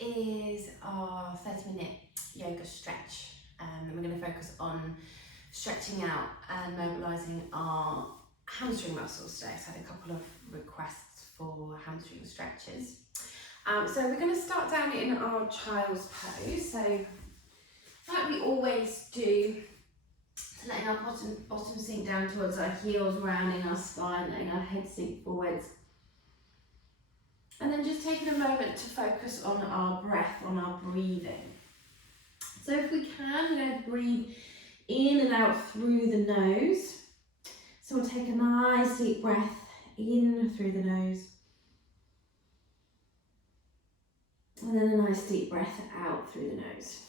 is our 30-minute yoga stretch. And we're going to focus on stretching out and mobilising our hamstring muscles today. So I had a couple of requests for hamstring stretches. So we're going to start down in our child's pose. So like we always do, so letting our bottom sink down towards our heels, rounding our spine, letting our head sink forwards. And then just taking a moment to focus on our breath, on our breathing. So if we can, we're going to breathe in and out through the nose. So we'll take a nice deep breath in through the nose. And then a nice deep breath out through the nose.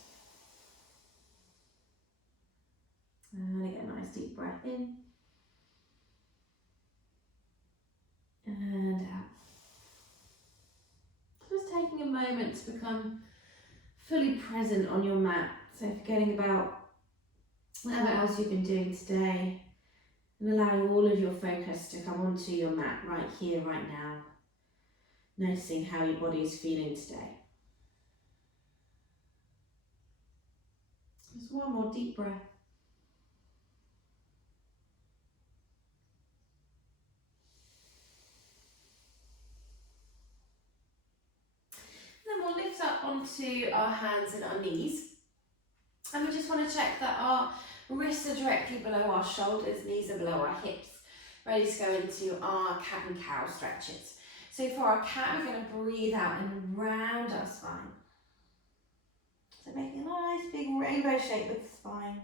And again, a nice deep breath in. And out. Just taking a moment to become fully present on your mat. So forgetting about whatever else you've been doing today and allowing all of your focus to come onto your mat right here, right now. Noticing how your body is feeling today. Just one more deep breath. Then we'll lift up onto our hands and our knees. And we just want to check that our wrists are directly below our shoulders, knees are below our hips. Ready to go into our cat and cow stretches. So for our cat, we're going to breathe out and round our spine. So making a nice big rainbow shape with the spine.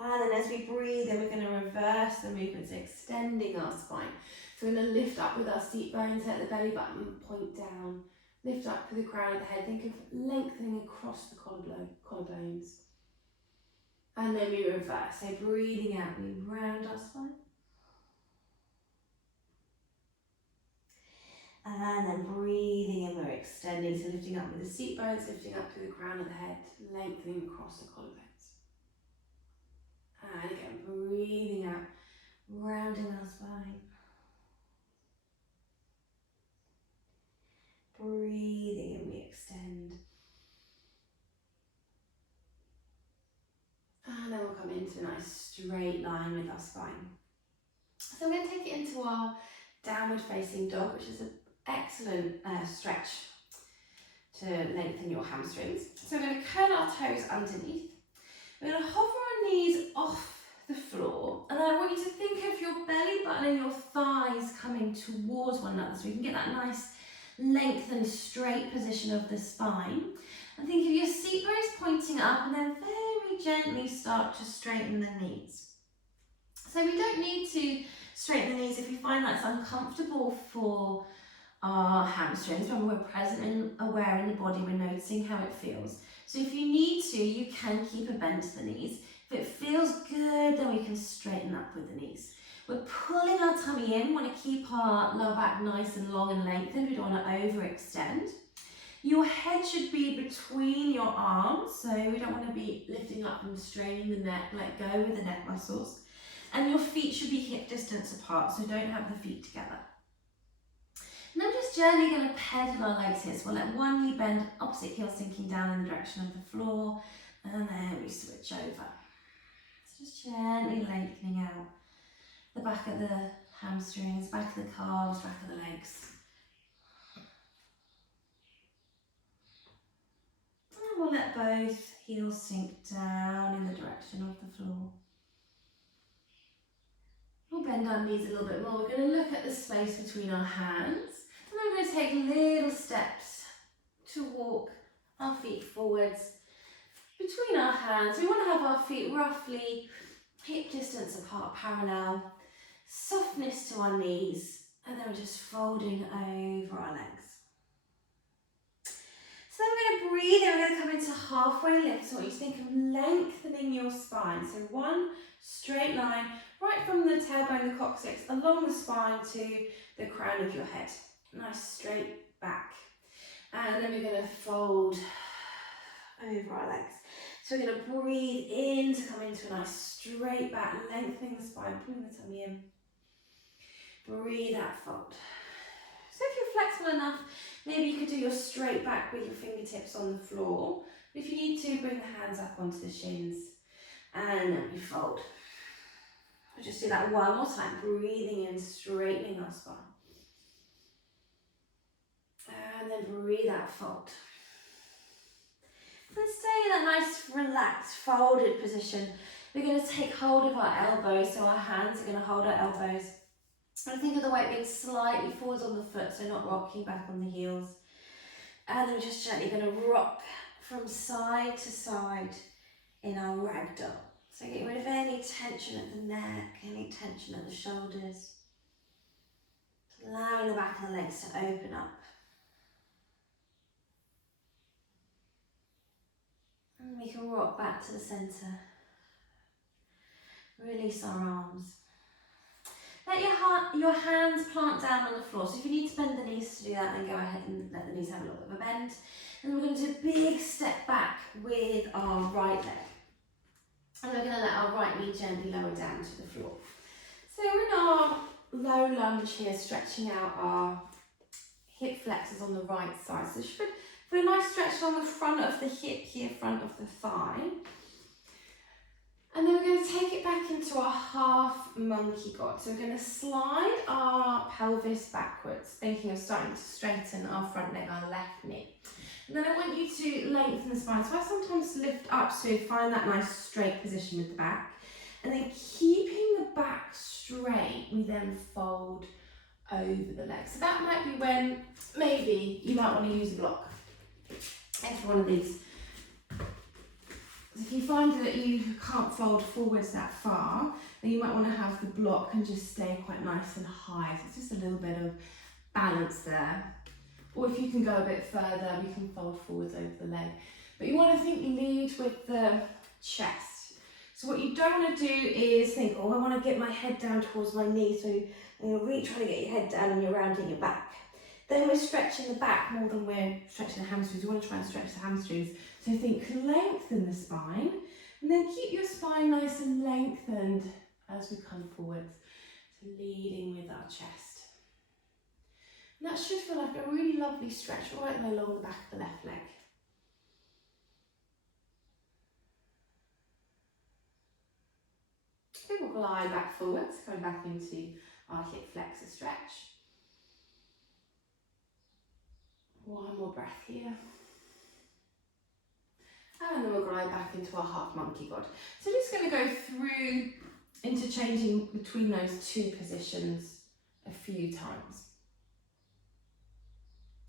And then as we breathe in, we're going to reverse the movements, extending our spine. So we're going to lift up with our seat bones, let the belly button point down. Lift up to the crown of the head. Think of lengthening across the collarbones. And then we reverse. So breathing out, we round our spine. And then breathing in, we're extending. So lifting up with the seat bones, lifting up to the crown of the head, lengthening across the collarbones. And again, breathing out, rounding our spine. Breathing in, we extend. And then we'll come into a nice straight line with our spine. So we're going to take it into our downward facing dog, which is an excellent stretch to lengthen your hamstrings. So we're going to curl our toes underneath. We're going to hover our knees off the floor, and then I want you to think of your belly button and your thighs coming towards one another so we can get that nice lengthened straight position of the spine. And think of your seat bones pointing up, and then very gently start to straighten the knees. So we don't need to straighten the knees if we find that's uncomfortable for our hamstrings. When we're present and aware in the body, we're noticing how it feels. So if you need to, you can keep a bend to the knees. If it feels good, then we can straighten up with the knees. We're pulling our tummy in. We want to keep our lower back nice and long and lengthened. We don't want to overextend. Your head should be between your arms, so we don't want to be lifting up and straining the neck. Let go with the neck muscles. And your feet should be hip distance apart, so don't have the feet together. And I'm just gently going to pedal our legs here. So we'll let one knee bend, opposite heel sinking down in the direction of the floor, and then we switch over. So just gently lengthening out the back of the hamstrings, back of the calves, back of the legs. And we'll let both heels sink down in the direction of the floor. We'll bend our knees a little bit more. We're going to look at the space between our hands. And then we're going to take little steps to walk our feet forwards between our hands. We want to have our feet roughly hip distance apart, parallel. Softness to our knees. And then we're just folding over our legs. So then we're going to breathe and we're going to come into halfway lift. So I want you to think of lengthening your spine. So one straight line right from the tailbone, the coccyx, along the spine to the crown of your head. Nice straight back. And then we're going to fold over our legs. So we're going to breathe in to come into a nice straight back, lengthening the spine, pulling the tummy in. Breathe out, fold. So if you're flexible enough, Maybe you could do your straight back with your fingertips on the floor. If you need to, bring the hands up onto the shins and then we fold. We'll just do that one more time, breathing in, straightening our spine. And then breathe out, fold. And stay in that nice, relaxed, folded position. We're going to take hold of our elbows, so our hands are going to hold our elbows. And think of the weight being slightly forwards on the foot, so not rocking back on the heels. And then we're just gently going to rock from side to side in our ragdoll. So getting rid of any tension at the neck, any tension at the shoulders. Allowing the back of the legs to open up. And we can rock back to the centre. Release our arms. Let your hands plant down on the floor. So if you need to bend the knees to do that, then go ahead and let the knees have a little bit of a bend. And we're going to do a big step back with our right leg. And we're going to let our right knee gently lower down to the floor. So we're in our low lunge here, stretching out our hip flexors on the right side. So for a nice stretch along the front of the hip here, front of the thigh. And then we're going to take it back into our half monkey god. So we're going to slide our pelvis backwards, thinking of starting to straighten our front leg, our left knee. And then I want you to lengthen the spine. So I sometimes lift up, so find that nice straight position with the back. And then keeping the back straight, we then fold over the legs. So that might be when maybe you might want to use a block. Enter one of these. If you find that you can't fold forwards that far, then you might want to have the block and just stay quite nice and high. So it's just a little bit of balance there. Or if you can go a bit further, we can fold forwards over the leg. But you want to lead with the chest. So what you don't want to do is think, oh, I want to get my head down towards my knee. So you're really trying to get your head down and you're rounding your back. Then we're stretching the back more than we're stretching the hamstrings. We want to try and stretch the hamstrings. So think lengthen the spine and then keep your spine nice and lengthened as we come forwards. So leading with our chest. And that should feel like a really lovely stretch right along the back of the left leg. Then we'll glide back forwards, going back into our hip flexor stretch. One more breath here. And then we'll glide back into our half monkey god. So I'm just going to go through interchanging between those two positions a few times.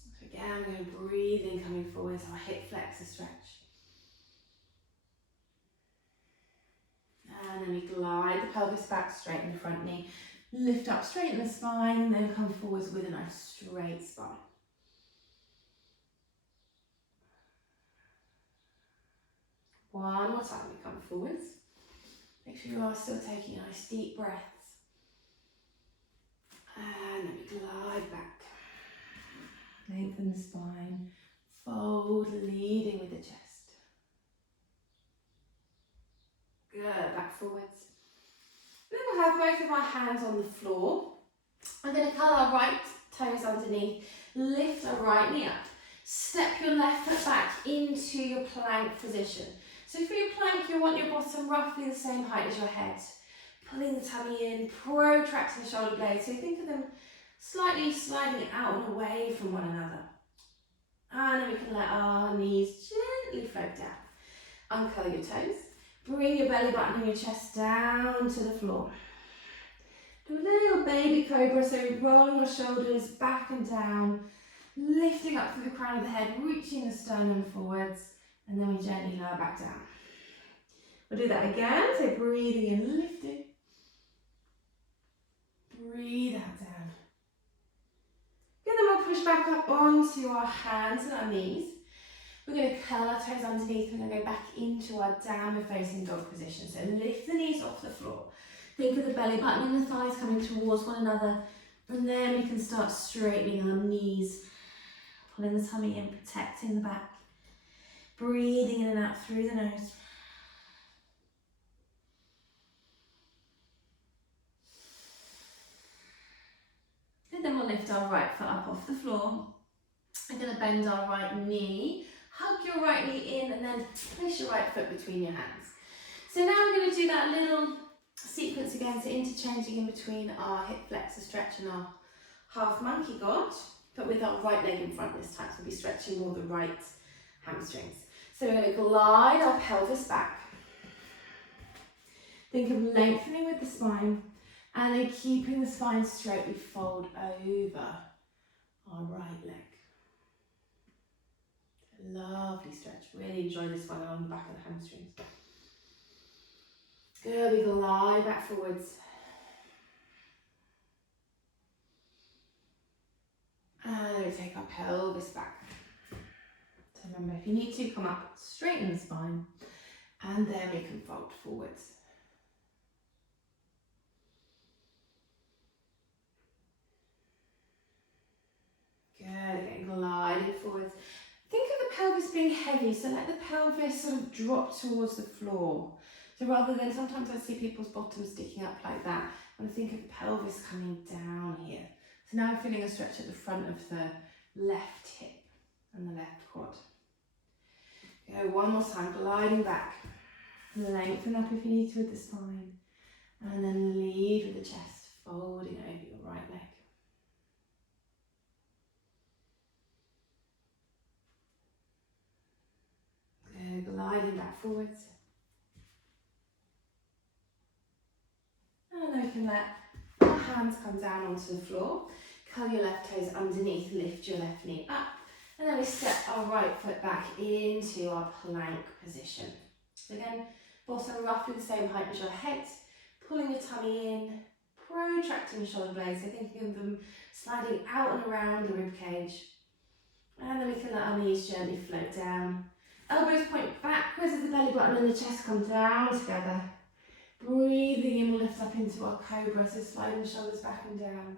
So again, I'm going to breathe in, coming forwards, our hip flexor stretch. And then we glide the pelvis back, straighten the front knee, lift up, straighten the spine, and then come forwards with a nice straight spine. One more time, we come forwards. Make sure you are still taking nice deep breaths. And then we glide back. Lengthen the spine. Fold, leading with the chest. Good, back forwards. Then we'll have both of our hands on the floor. I'm going to curl our right toes underneath. Lift our right knee up. Step your left foot back into your plank position. So for your plank, you want your bottom roughly the same height as your head. Pulling the tummy in, protracting the shoulder blades. So think of them slightly sliding out and away from one another. And then we can let our knees gently float down. Uncurl your toes. Bring your belly button and your chest down to the floor. Do a little baby cobra, so rolling your shoulders back and down, lifting up through the crown of the head, reaching the sternum forwards. And then we gently lower back down. We'll do that again, so breathing in, lifting. Breathe out, down. Good, then we'll push back up onto our hands and our knees. We're going to curl our toes underneath. We're going to go back into our downward facing dog position. So lift the knees off the floor. Think of the belly button and the thighs coming towards one another. And then we can start straightening our knees. Pulling the tummy in, protecting the back. Breathing in and out through the nose. And then we'll lift our right foot up off the floor. We're going to bend our right knee, hug your right knee in, and then place your right foot between your hands. So now we're going to do that little sequence again, so interchanging in between our hip flexor stretch and our half monkey god, but with our right leg in front this time, so we'll be stretching more the right hamstrings. So we're going to glide our pelvis back. Think of lengthening with the spine, and then keeping the spine straight, we fold over our right leg. Lovely stretch. Really enjoy this one along the back of the hamstrings. Good, we glide back forwards. And we take our pelvis back. So remember, if you need to, come up, straighten the spine, and then we can fold forwards. Good, again, gliding forwards. Think of the pelvis being heavy, so let the pelvis sort of drop towards the floor. So rather than, sometimes I see people's bottoms sticking up like that, and I think of the pelvis coming down here. So now I'm feeling a stretch at the front of the left hip and the left quad. Go one more time, gliding back. Lengthen up if you need to with the spine, and then lead with the chest, folding over your right leg. Good, gliding back forwards. And then we can let our hands come down onto the floor. Curl your left toes underneath, lift your left knee up. And then we step our right foot back into our plank position. So again, bottom roughly the same height as your head. Pulling your tummy in, protracting your shoulder blades. So thinking of them sliding out and around the rib cage. And then we can let our knees gently float down. Elbows point backwards as the belly button and the chest come down together. Breathing in, we'll lift up into our cobra, so sliding the shoulders back and down.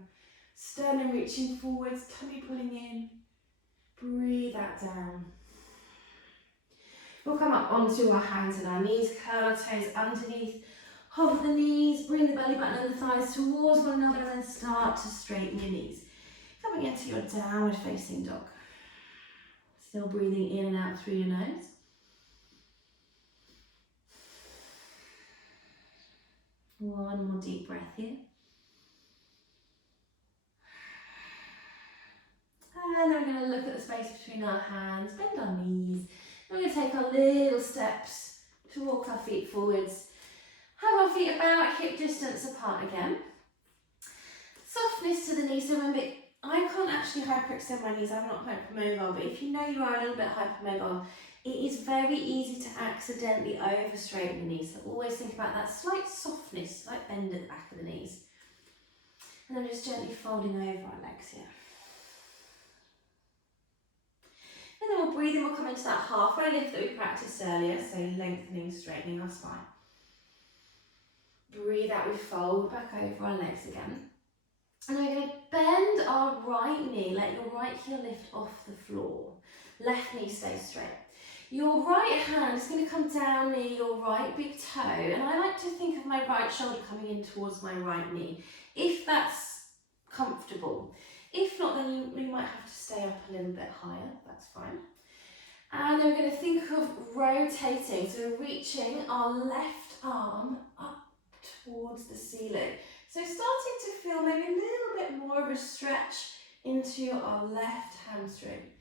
Sternum reaching forwards, tummy pulling in. Breathe out down. We'll come up onto our hands and our knees, curl our toes underneath. Hover the knees, bring the belly button and the thighs towards one another, and then start to straighten your knees. Coming into your downward facing dog. Still breathing in and out through your nose. One more deep breath here. And then we're going to look at the space between our hands, bend our knees. Then we're going to take our little steps to walk our feet forwards. Have our feet about hip distance apart again. Softness to the knees. So remember, I can't actually hyperextend my knees, I'm not hypermobile, but if you know you are a little bit hypermobile, it is very easy to accidentally over straighten the knees. So always think about that slight softness, slight bend at the back of the knees. And then just gently folding over our legs here. And then we'll breathe in, we'll come into that halfway lift that we practiced earlier, so lengthening, straightening our spine. Breathe out, we fold back over our legs again. And we're going to bend our right knee, let your right heel lift off the floor. Left knee stays straight. Your right hand is going to come down near your right big toe, and I like to think of my right shoulder coming in towards my right knee, if that's comfortable. If not, then you might have to stay up a little bit higher, that's fine. And then we're going to think of rotating, so reaching our left arm up towards the ceiling. So starting to feel maybe a little bit more of a stretch into our left hamstring.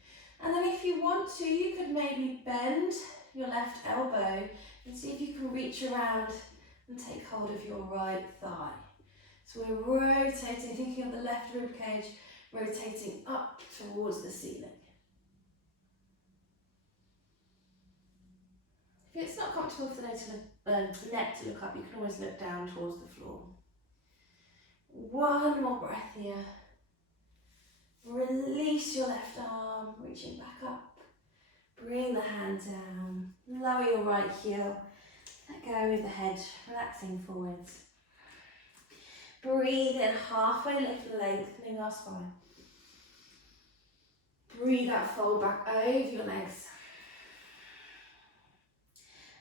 And then if you want to, you could maybe bend your left elbow and see if you can reach around and take hold of your right thigh. So we're rotating, thinking of the left rib cage, rotating up towards the ceiling. If it's not comfortable for the neck to look up, you can always look down towards the floor. One more breath here. Release your left arm, reaching back up. Bring the hand down. Lower your right heel. Let go with the head, relaxing forwards. Breathe in, halfway lift, lengthening our spine. Breathe out, fold back over your legs.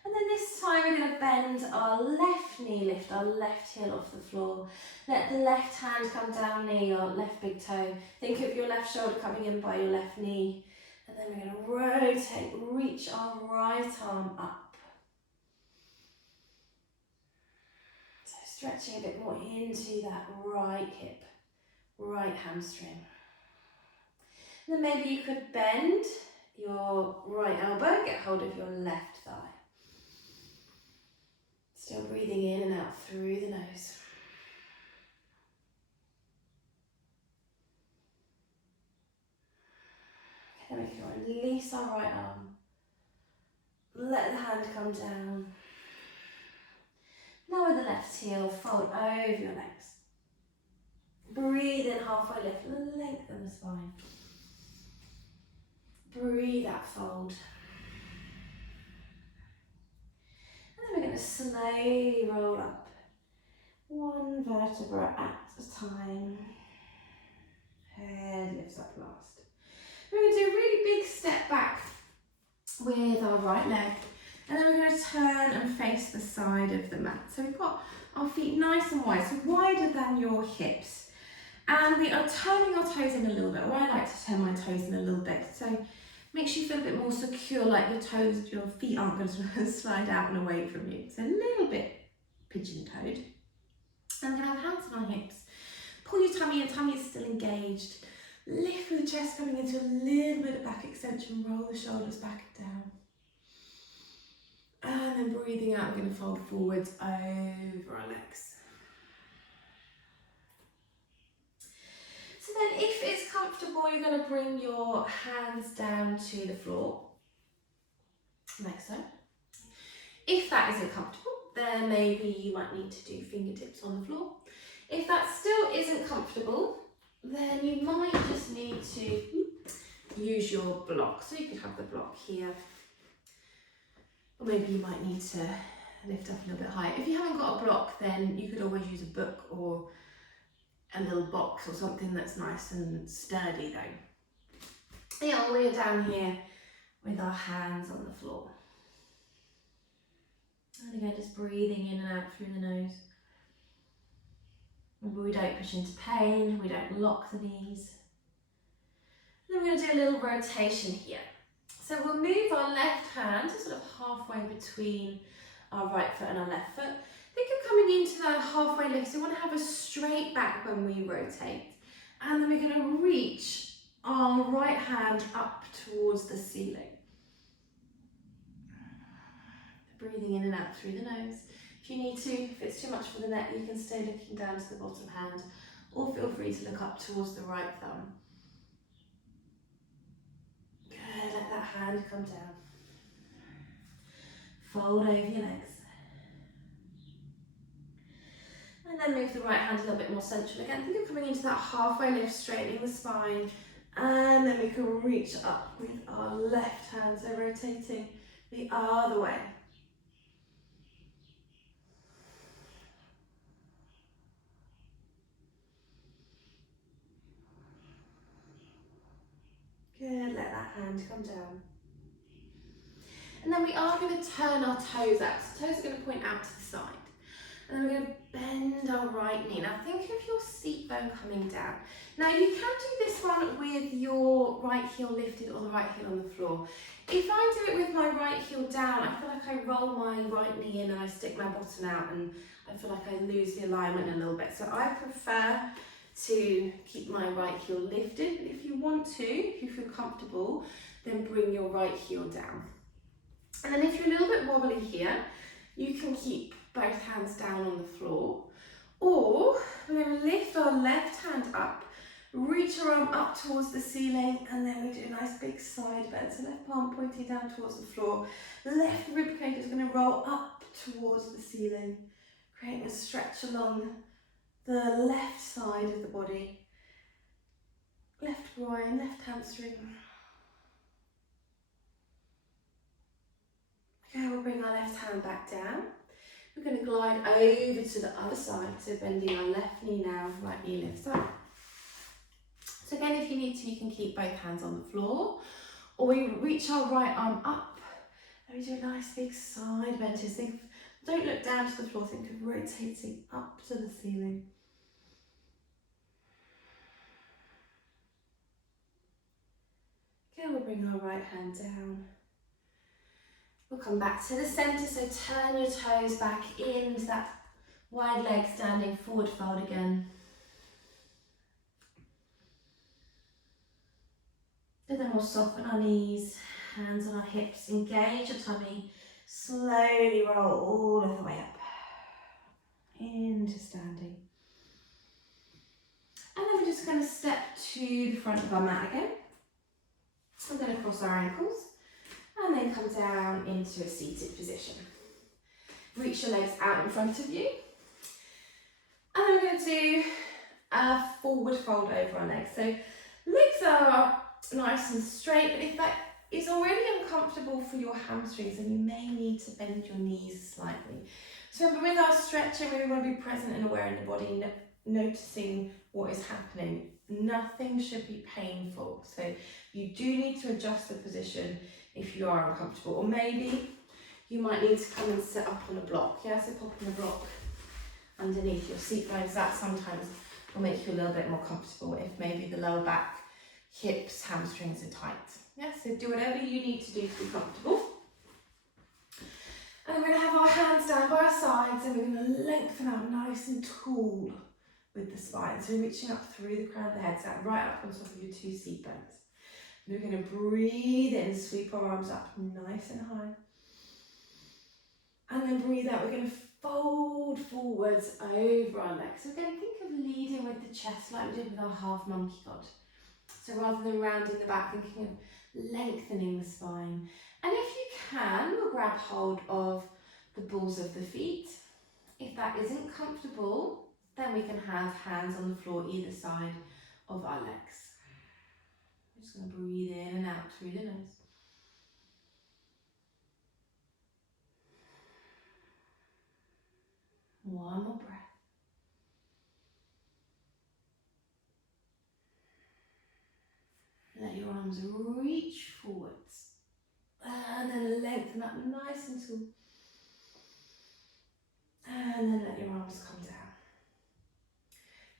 And then this time we're going to bend our left knee, lift our left heel off the floor. Let the left hand come down near your left big toe. Think of your left shoulder coming in by your left knee. And then we're going to rotate, reach our right arm up. So stretching a bit more into that right hip, right hamstring. And then maybe you could bend your right elbow, get hold of your left thigh. Still breathing in and out through the nose. Okay, then we can release our right arm. Let the hand come down. Lower the left heel, fold over your legs. Breathe in, halfway lift, lengthen the spine. Breathe out, fold. And then we're going to slowly roll up. One vertebra at a time. Head lifts up last. We're going to do a really big step back with our right leg. And then we're going to turn and face the side of the mat. So we've got our feet nice and wide, so wider than your hips. And we are turning our toes in a little bit. Or I like to turn my toes in a little bit. So makes you feel a bit more secure, like your feet aren't going to slide out and away from you. So a little bit pigeon-toed. And we're going to have hands on our hips. Pull your tummy in, tummy is still engaged. Lift with the chest coming into a little bit of back extension, roll the shoulders back and down. And then breathing out, we're going to fold forwards over our legs. So then if it's comfortable, you're going to bring your hands down to the floor, like so. If that isn't comfortable, then maybe you might need to do fingertips on the floor. If that still isn't comfortable, then you might just need to use your block. So you could have the block here. Or maybe you might need to lift up a little bit higher. If you haven't got a block, then you could always use a book or a little box or something that's nice and sturdy though. Yeah, we're down here with our hands on the floor. And again, just breathing in and out through the nose. Remember, we don't push into pain, we don't lock the knees. Then we're going to do a little rotation here. So we'll move our left hand to sort of halfway between our right foot and our left foot. Think of coming into that halfway lift. So we want to have a straight back when we rotate. And then we're going to reach our right hand up towards the ceiling. Breathing in and out through the nose. If you need to, if it's too much for the neck, you can stay looking down to the bottom hand, or feel free to look up towards the right thumb. Good, let that hand come down. Fold over your legs. And then move the right hand a little bit more central again. Think of coming into that halfway lift, straightening the spine. And then we can reach up with our left hand, so rotating the other way. Good, let that hand come down. And then we are going to turn our toes out. So toes are going to point out to the side. And then we're going to bend our right knee. Now think of your seat bone coming down. Now you can do this one with your right heel lifted or the right heel on the floor. If I do it with my right heel down, I feel like I roll my right knee in and I stick my bottom out and I feel like I lose the alignment a little bit. So I prefer to keep my right heel lifted. But if you want to, if you feel comfortable, then bring your right heel down. And then if you're a little bit wobbly here, you can keep both hands down on the floor, or we're going to lift our left hand up, reach our arm up towards the ceiling, and then we do a nice big side bend. So left palm pointing down towards the floor, left rib cage is going to roll up towards the ceiling, creating a stretch along the left side of the body, left groin, left hamstring. Okay, we'll bring our left hand back down. We're going to glide over to the other side, so bending our left knee now, right knee lifts up. So again, if you need to, you can keep both hands on the floor, or we reach our right arm up Maybe do a nice big side bend. Just think, don't look down to the floor, think of rotating up to the ceiling. Okay, we'll bring our right hand down. We'll come back to the centre, so turn your toes back into that wide leg standing forward fold again. And then we'll soften our knees, hands on our hips, engage your tummy, slowly roll all of the way up into standing. And then we're just going to step to the front of our mat again. We're going to cross our ankles and then come down into a seated position. Reach your legs out in front of you. And then we're going to do a forward fold over our legs. So legs are nice and straight, but if that is already uncomfortable for your hamstrings, then you may need to bend your knees slightly. So with our stretching, we want to be present and aware in the body, noticing what is happening. Nothing should be painful. So you do need to adjust the position if you are uncomfortable, or maybe you might need to come and sit up on a block. Yeah, so popping a block underneath your seat bones, that sometimes will make you a little bit more comfortable if maybe the lower back, hips, hamstrings are tight. Yeah, so do whatever you need to do to be comfortable. And we're going to have our hands down by our sides and we're going to lengthen out nice and tall with the spine. So reaching up through the crown of the head, so right up on top of your two seat bones. And we're going to breathe in, sweep our arms up nice and high. And then breathe out, we're going to fold forwards over our legs. So we're going to think of leading with the chest like we did with our half monkey god. So rather than rounding the back, thinking of lengthening the spine. And if you can, we'll grab hold of the balls of the feet. If that isn't comfortable, then we can have hands on the floor either side of our legs. I'm just going to breathe in and out through the nose. One more breath. Let your arms reach forwards. And then lengthen up nice and tall. And then let your arms come down.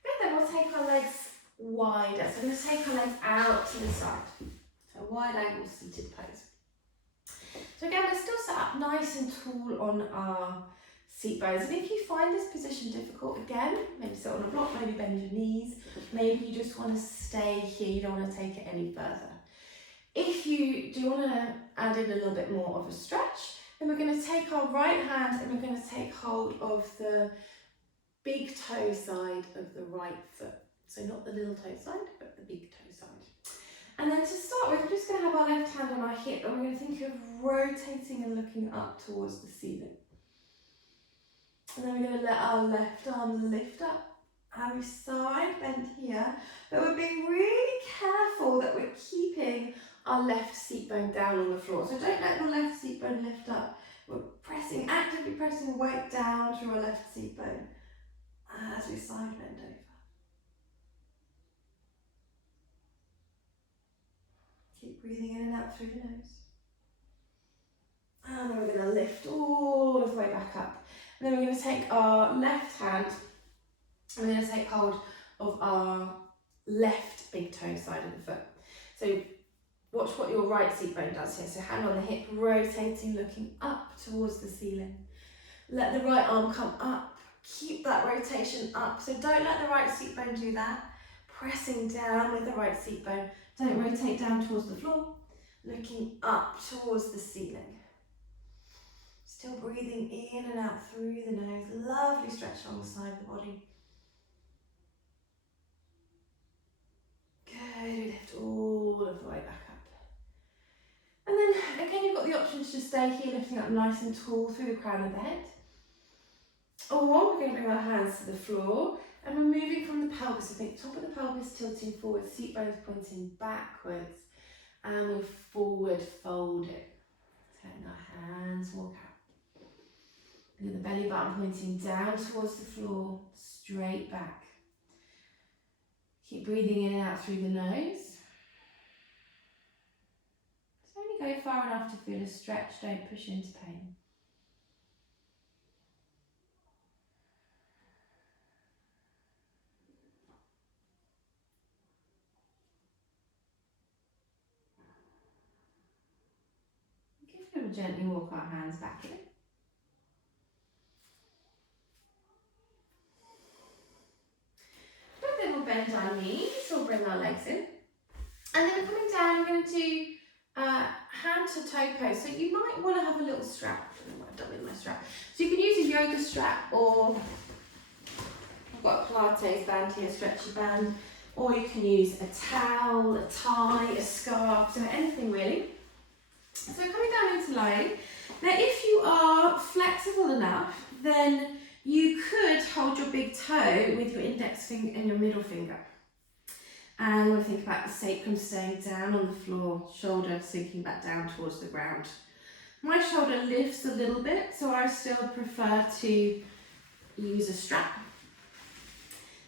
Good, then we'll take our legs wider. So we're going to take our legs out to the side. So a wide angle seated pose. So again, we're still set up nice and tall on our seat bones. And if you find this position difficult, again, maybe sit on a block, maybe bend your knees. Maybe you just want to stay here, you don't want to take it any further. If you do want to add in a little bit more of a stretch, then we're going to take our right hand and we're going to take hold of the big toe side of the right foot. So not the little toe side, but the big toe side. And then to start with, we're just going to have our left hand on our hip and we're going to think of rotating and looking up towards the ceiling. And then we're going to let our left arm lift up. And we side bend here, but we're being really careful that we're keeping our left seat bone down on the floor. So don't let the left seat bone lift up. We're pressing, actively pressing weight down through our left seat bone as we side bend over. Keep breathing in and out through the nose. And then we're going to lift all of the way back up. And then we're going to take our left hand and we're going to take hold of our left big toe side of the foot. So watch what your right seat bone does here. So hand on the hip, rotating, looking up towards the ceiling. Let the right arm come up. Keep that rotation up. So don't let the right seat bone do that. Pressing down with the right seat bone. Don't rotate down towards the floor. Looking up towards the ceiling. Still breathing in and out through the nose. Lovely stretch along the side of the body. Good, we lift all of the way back up. And then again, you've got the option to just stay here, lifting up nice and tall through the crown of the head. Or we're going to bring our hands to the floor and we're moving from the pelvis. So think top of the pelvis tilting forward, seat bones pointing backwards, and we're forward folding. Letting our hands walk out. And the belly button pointing down towards the floor, straight back. Keep breathing in and out through the nose. So only go far enough to feel a stretch, don't push into pain. Okay, we'll gently walk our hands back in. A little bend our knees, or bring our legs in. And then we're coming down, we're going to do hand to toe pose. So you might want to have a little strap. I don't know what I've done with my strap. So you can use a yoga strap, or I've got a Pilates band here, a stretchy band, or you can use a towel, a tie, a scarf, so anything really. So coming down into lying. Now if you are flexible enough, then you could hold your big toe with your index finger and your middle finger. And you want to think about the sacrum staying down on the floor, shoulder sinking back down towards the ground. My shoulder lifts a little bit, so I still prefer to use a strap.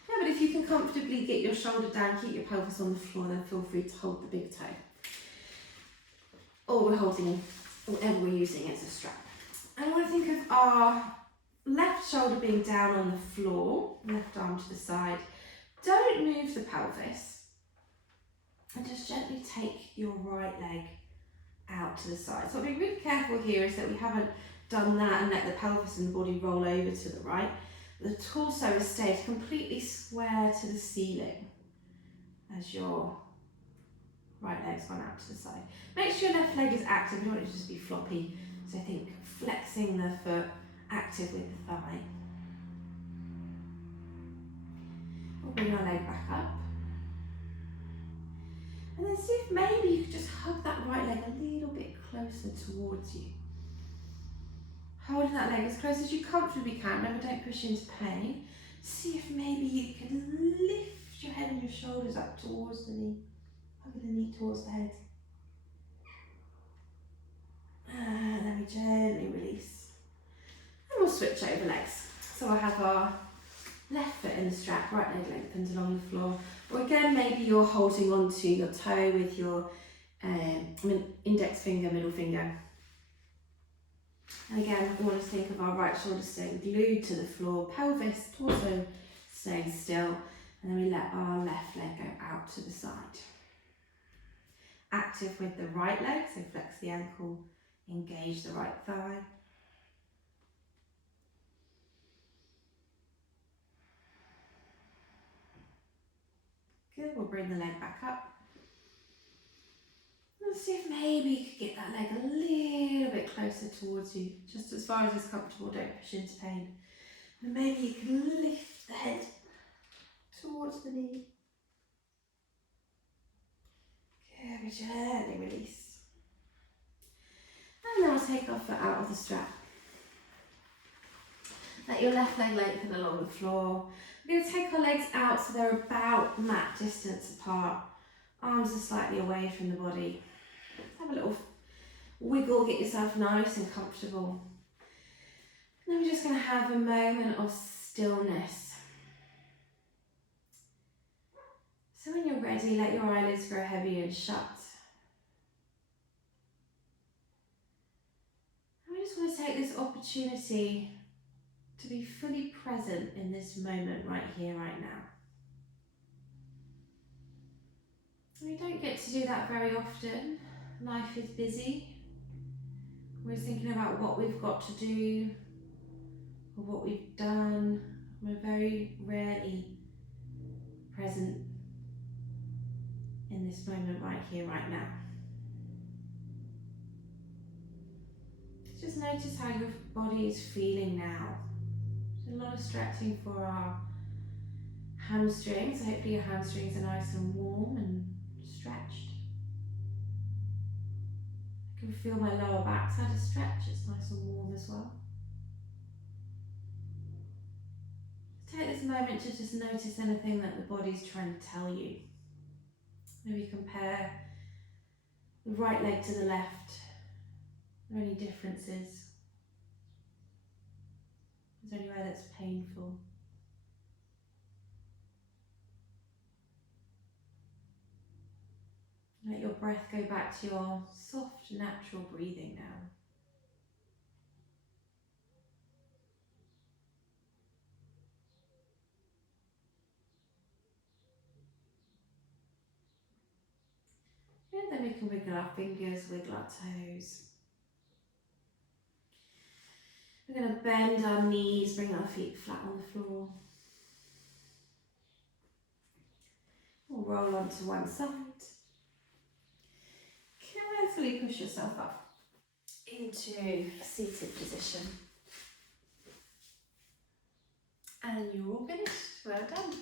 Yeah, but if you can comfortably get your shoulder down, keep your pelvis on the floor, then feel free to hold the big toe. Or we're holding, whatever we're using as a strap. And I want to think of our left shoulder being down on the floor, left arm to the side. Don't move the pelvis. And just gently take your right leg out to the side. So being really careful here is that we haven't done that and let the pelvis and the body roll over to the right. The torso has stayed completely square to the ceiling as your right leg's gone out to the side. Make sure your left leg is active. You don't want it to just be floppy. So think flexing the foot, active with the thigh. We'll bring our leg back up. And then see if maybe you could just hug that right leg a little bit closer towards you. Holding that leg as close as you comfortably can. Remember, don't push into pain. See if maybe you can lift your head and your shoulders up towards the knee. Hug the knee towards the head. And then we gently release. And we'll switch over legs. So I'll have our left foot in the strap, right leg lengthened along the floor. Or again, maybe you're holding onto your toe with your index finger, middle finger. And again, we want to think of our right shoulder staying glued to the floor, pelvis, torso staying still, and then we let our left leg go out to the side. Active with the right leg, so flex the ankle, engage the right thigh. Good, we'll bring the leg back up. Let's see if maybe you could get that leg a little bit closer towards you, just as far as is comfortable, don't push into pain. And maybe you can lift the head towards the knee. Good, we gently release. And now take our foot out of the strap. Let your left leg lengthen along the floor. We're going to take our legs out so they're about mat distance apart. Arms are slightly away from the body. Have a little wiggle, get yourself nice and comfortable. And then we're just going to have a moment of stillness. So when you're ready, let your eyelids grow heavy and shut. And we just want to take this opportunity to be fully present in this moment right here, right now. We don't get to do that very often. Life is busy. We're thinking about what we've got to do or what we've done. We're very rarely present in this moment right here, right now. Just notice how your body is feeling now. There's a lot of stretching for our hamstrings. So hopefully your hamstrings are nice and warm and stretched. I can feel my lower back side a stretch, it's nice and warm as well. Take this moment to just notice anything that the body's trying to tell you. Maybe compare the right leg to the left. Are there any differences? Is there anywhere that's painful? Let your breath go back to your soft, natural breathing now. And then we can wiggle our fingers, wiggle our toes. We're going to bend our knees, bring our feet flat on the floor. We'll roll onto one side. Carefully push yourself up into seated position. And you're all finished. Well done.